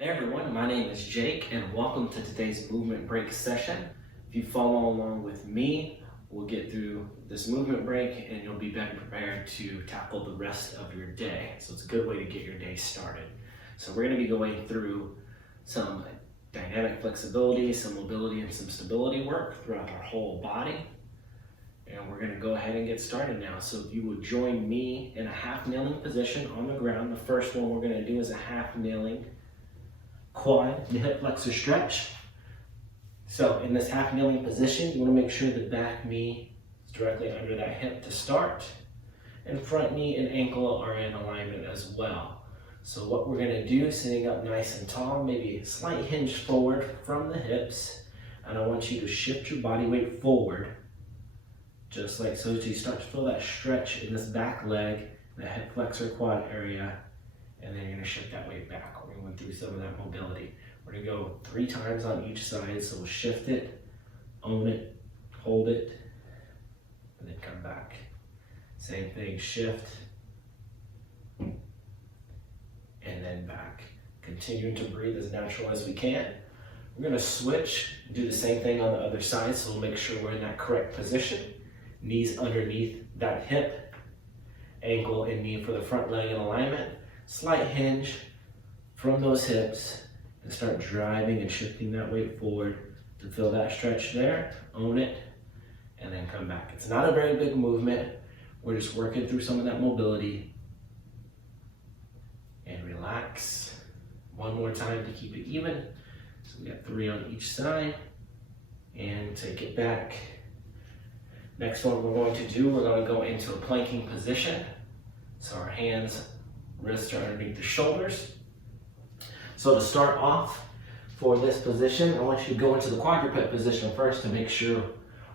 Hey everyone, my name is Jake and welcome to today's movement break session. If you follow along with me, we'll get through this movement break and you'll be better prepared to tackle the rest of your day. So it's a good way to get your day started. So we're going to be going through some dynamic flexibility, some mobility, and some stability work throughout our whole body. And we're going to go ahead and get started now. So if you would join me in a half kneeling position on the ground, the first one we're going to do is a half kneeling quad to hip flexor stretch. So in this half kneeling position, you want to make sure the back knee is directly under that hip to start, and front knee and ankle are in alignment as well. So what we're going to do, sitting up nice and tall, maybe a slight hinge forward from the hips, and I want you to shift your body weight forward, just like so, you start to feel that stretch in this back leg, the hip flexor quad area, and then you're going to shift that weight back. We're going through some of that mobility. We're going to go 3 times on each side. So we'll shift it, own it, hold it, and then come back. Same thing, shift, and then back. Continuing to breathe as natural as we can. We're going to switch, do the same thing on the other side, so we'll make sure we're in that correct position. Knees underneath that hip, ankle and knee for the front leg in alignment. Slight hinge from those hips and start driving and shifting that weight forward to feel that stretch there, own it, and then come back. It's not a very big movement. We're just working through some of that mobility. And relax. One more time to keep it even. So we got 3 on each side. And take it back. Next one we're going to do, we're going to go into a planking position. So our hands, wrists are underneath the shoulders. So to start off for this position, I want you to go into the quadruped position first to make sure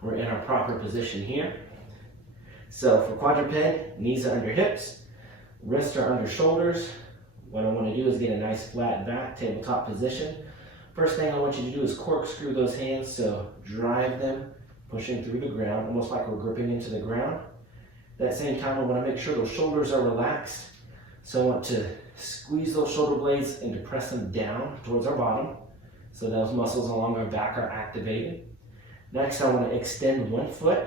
we're in our proper position here. So for quadruped, knees are under hips, wrists are under shoulders. What I want to do is get a nice flat back, tabletop position. First thing I want you to do is corkscrew those hands, so drive them, pushing through the ground, almost like we're gripping into the ground. At that same time, I want to make sure those shoulders are relaxed. So I want to squeeze those shoulder blades and to press them down towards our bottom so those muscles along our back are activated. Next, I want to extend one foot.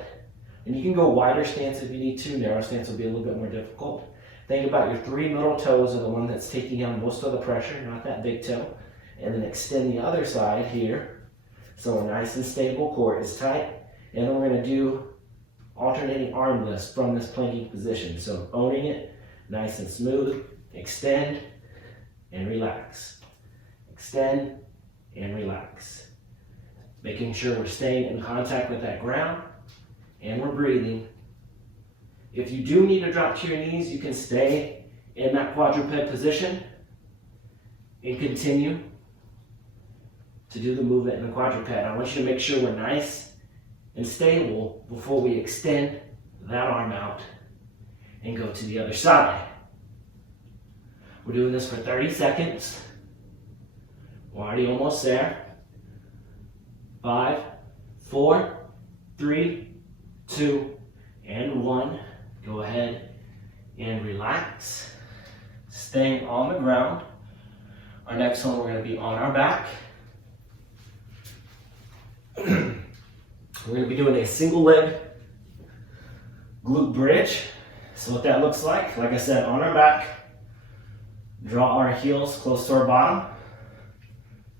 And you can go wider stance if you need to. Narrow stance will be a little bit more difficult. Think about your 3 middle toes are the one that's taking on most of the pressure, not that big toe. And then extend the other side here. So a nice and stable core is tight. And then we're going to do alternating arm lifts from this planking position. So owning it, nice and smooth, extend and relax. Extend and relax. Making sure we're staying in contact with that ground and we're breathing. If you do need to drop to your knees, you can stay in that quadruped position and continue to do the movement in the quadruped. I want you to make sure we're nice and stable before we extend that arm out and go to the other side. We're doing this for 30 seconds. We're already almost there. 5, 4, 3, 2, and 1. Go ahead and relax. Staying on the ground. Our next one, we're going to be on our back. We're going to be doing a single leg glute bridge. So what that looks like I said, on our back, draw our heels close to our bottom.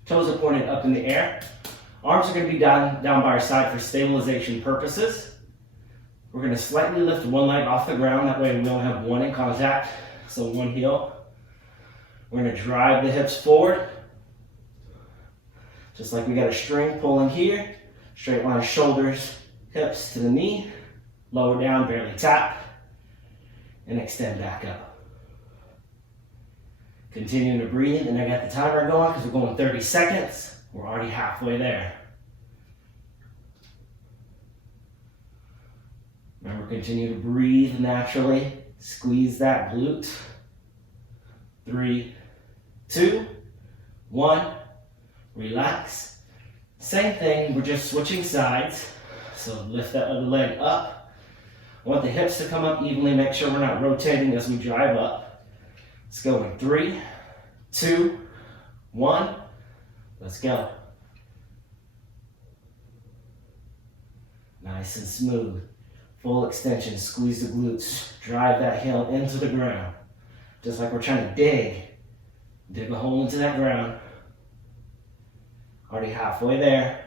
Toes are pointed up in the air. Arms are going to be down by our side for stabilization purposes. We're going to slightly lift one leg off the ground. That way we only have one in contact. So one heel. We're going to drive the hips forward. Just like we got a string pulling here. Straight line shoulders, hips to the knee. Lower down, barely tap. And extend back up. Continuing to breathe, and I got the timer going because we're going 30 seconds. We're already halfway there. Remember, continue to breathe naturally. Squeeze that glute. 3, 2, 1. Relax. Same thing, we're just switching sides. So lift that other leg up. I want the hips to come up evenly. Make sure we're not rotating as we drive up. Let's go in 3, 2, 1. Let's go. Nice and smooth. Full extension, squeeze the glutes. Drive that heel into the ground. Just like we're trying to dig. Dig a hole into that ground. Already halfway there.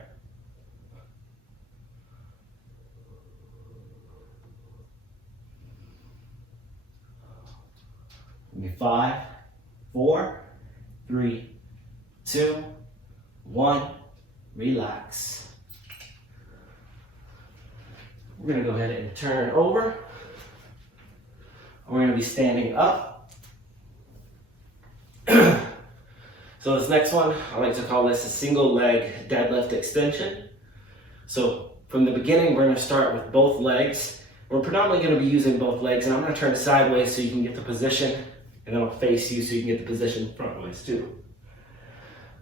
Give me 5, 4, 3, 2, 1. Relax. We're going to go ahead and turn over. We're going to be standing up. So this next one, I like to call this a single leg deadlift extension. So from the beginning, we're going to start with both legs. We're predominantly going to be using both legs, and I'm going to turn sideways so you can get the position, and then I'll face you so you can get the position frontwards too.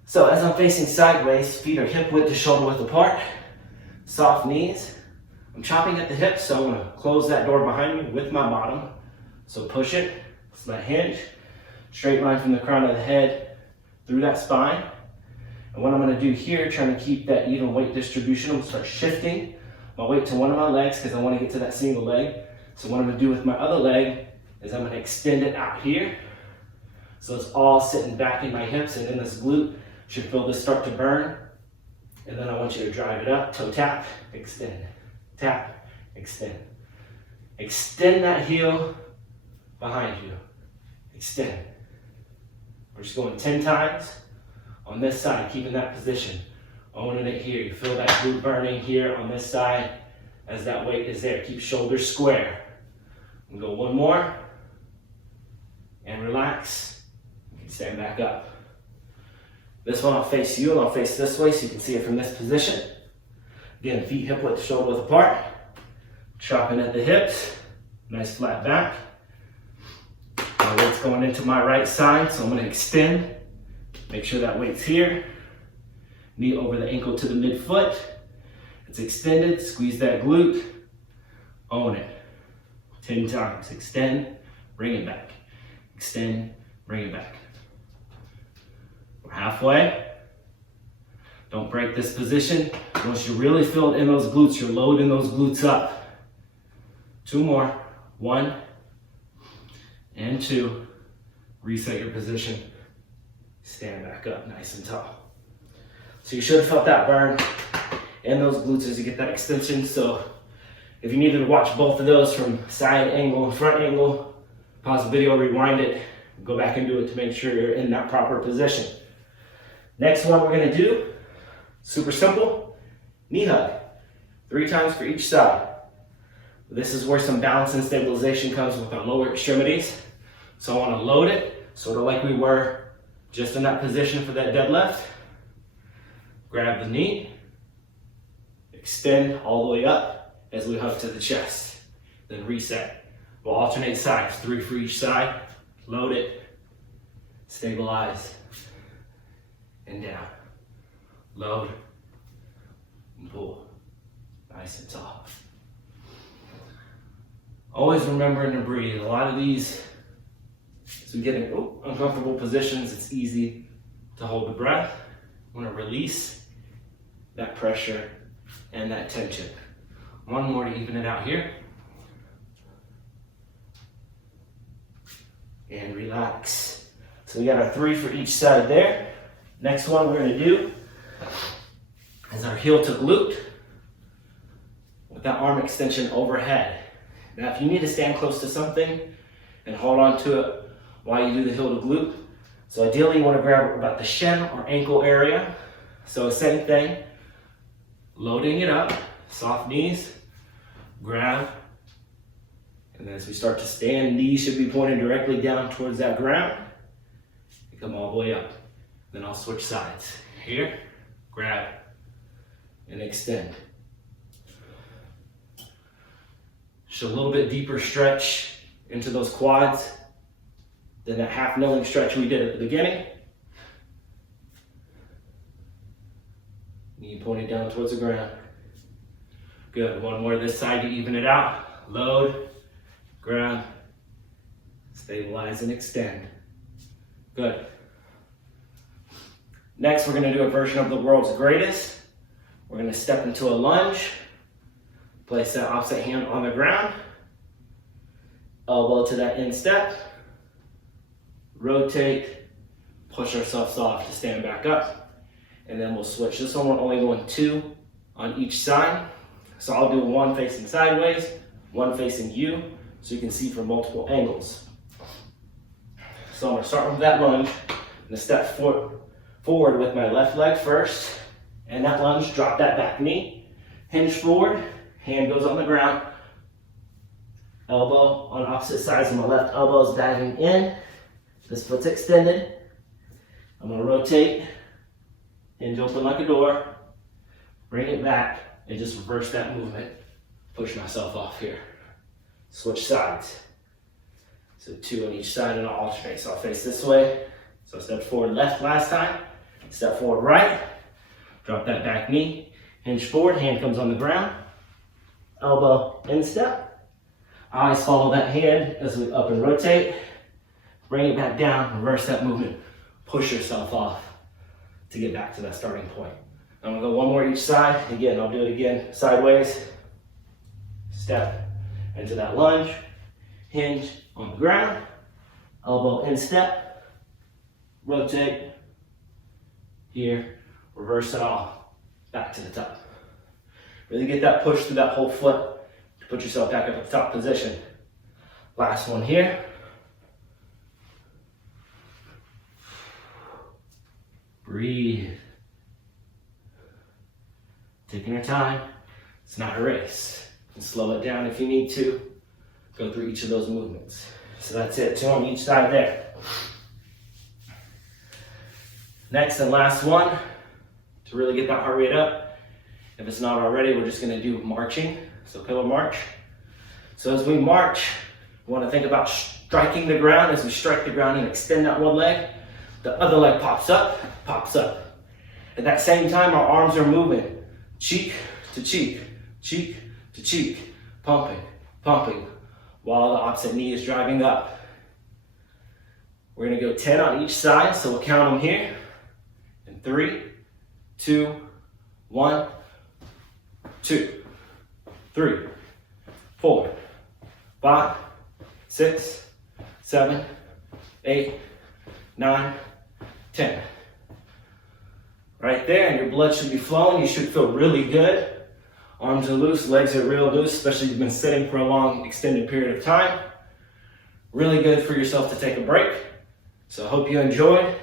So as I'm facing sideways, feet are hip width to shoulder width apart, soft knees. I'm chopping at the hips, so I'm going to close that door behind me with my bottom. So push it, it's my hinge, straight line from the crown of the head through that spine. And what I'm going to do here, trying to keep that even weight distribution, I'm going to start shifting my weight to one of my legs because I want to get to that single leg. So what I'm going to do with my other leg is I'm going to extend it out here. So it's all sitting back in my hips, and then this glute should feel this start to burn. And then I want you to drive it up, toe tap, extend, tap, extend. Extend that heel behind you, extend. We're just going 10 times on this side, keeping that position. Owning it here. You feel that glute burning here on this side as that weight is there. Keep shoulders square. And go one more. And relax. You can stand back up. This one I'll face you and I'll face this way so you can see it from this position. Again, feet hip width, shoulder width apart. Chopping at the hips. Nice flat back. My weight's going into my right side, so I'm going to extend. Make sure that weight's here. Knee over the ankle to the midfoot. It's extended. Squeeze that glute. Own it. 10 times. Extend. Bring it back. Extend. Bring it back. We're halfway. Don't break this position. Once you really feel it in those glutes, you're loading those glutes up. 2 more. 1 and 2. Reset your position. Stand back up nice and tall. So you should have felt that burn in those glutes as you get that extension. So if you needed to watch both of those from side angle and front angle, pause the video, rewind it, go back and do it to make sure you're in that proper position. Next one we're gonna do, super simple, knee hug. 3 times for each side. This is where some balance and stabilization comes with our lower extremities. So I wanna load it, sort of like we were just in that position for that deadlift. Grab the knee, extend all the way up as we hug to the chest. Then reset. We'll alternate sides, 3 for each side. Load it, stabilize, and down. Load, and pull. Nice and tall. Always remembering to breathe. A lot of these, as we get in uncomfortable positions, it's easy to hold the breath. I want to release that pressure and that tension. One more to even it out here. And relax. So we got our 3 for each side there. Next one we're going to do is our heel to glute with that arm extension overhead. Now if you need to stand close to something and hold on to it while you do the heel to glute, so ideally you want to grab about the shin or ankle area. So same thing, loading it up, soft knees, grab, and then as we start to stand, knees should be pointing directly down towards that ground. You come all the way up. Then I'll switch sides. Here, grab, and extend. Just a little bit deeper stretch into those quads than that half kneeling stretch we did at the beginning. Knee pointed down towards the ground. Good, one more this side to even it out. Load, grab, stabilize and extend. Good. Next, we're gonna do a version of the world's greatest. We're gonna step into a lunge, place that opposite hand on the ground, elbow to that instep, rotate, push ourselves off to stand back up, and then we'll switch. This one we're only going 2 on each side. So I'll do one facing sideways, one facing you, so you can see from multiple angles. So I'm gonna start with that lunge. I'm gonna step forward with my left leg first, and that lunge, drop that back knee, hinge forward, hand goes on the ground, elbow on opposite sides, and my left elbow is diving in, this foot's extended. I'm gonna rotate, hinge open like a door, bring it back, and just reverse that movement, push myself off here. Switch sides. So 2 on each side, and I'll alternate. So I'll face this way. So step forward left last time, step forward right, drop that back knee, hinge forward, hand comes on the ground, elbow instep. Eyes follow that hand as we up and rotate, bring it back down, reverse that movement, push yourself off to get back to that starting point. I'm gonna go one more each side. Again, I'll do it again, sideways, step into that lunge, hinge on the ground, elbow instep, rotate, here, reverse it all, back to the top. Really get that push through that whole foot to put yourself back up at the top position. Last one here. Breathe. Taking your time. It's not a race. You can slow it down if you need to. Go through each of those movements. So that's it, 2 on each side there. Next and last one, to really get that heart rate up. If it's not already, we're just gonna do marching. So pillar march. So as we march, we wanna think about striking the ground. As we strike the ground and extend that one leg, the other leg pops up, pops up. At that same time, our arms are moving, cheek to cheek, cheek to cheek, pumping, pumping, while the opposite knee is driving up. We're gonna go 10 on each side, so we'll count them here. In 3, 2, 1, 2, 3, 4, 5, 6, 7, 8, 9, 10. Right there, and your blood should be flowing. You should feel really good. Arms are loose, legs are real loose, especially if you've been sitting for a long, extended period of time. Really good for yourself to take a break. So I hope you enjoyed.